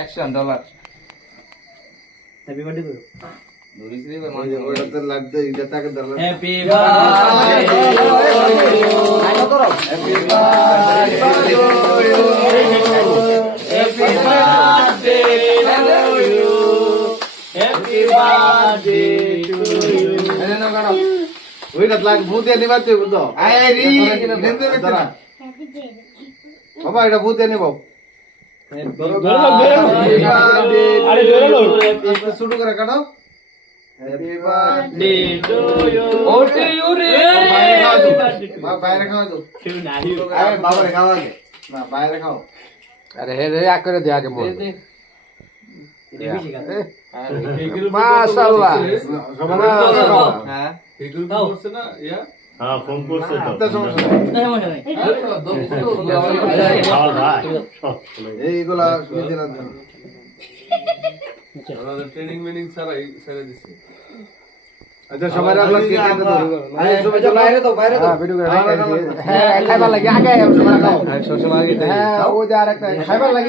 $100 happy birthday করো ধরিস রে ভাই ওটা তো লাগবে এটা টাকা দাও হ্যাপি বার্থডে আইনো করো happy birthday happy birthday to you happy birthday to you এনে নাও কাটো ওইটা লাগ ভূতে নিবাতে বুঝো আয় রে নেতে বেতে না বাবা এটা ভূতে নিব আরে ধরে লো একটু শুরু করে কাটো হ্যাপি বার্থডে টু ইউ ওটে ইউরে মা বাইরে খাও তো কেউ নাই আরে বাবা রে খাও আগে না বাইরে খাও अरे हे रे आकर दे आके बोल বেশি খাও माशाल्लाह সবাই হ্যাঁ हाँ फोन করছে তো তো সমস্যা নাই মনে হয় খাওয়া ভাই এইগুলা শুয়ে দিলাম ট্রেনিং মিনিং ছাড়াই ছেড়ে দিছি আচ্ছা সবাই রাখলা কেক কেটে দাও আরে সবাই চলো বাইরে তো বাইরে তো वीडियो कर खाइबा लगे आगे हम सब खाओ সবসময় আগে हां वो जा रहा है खाइबा लगे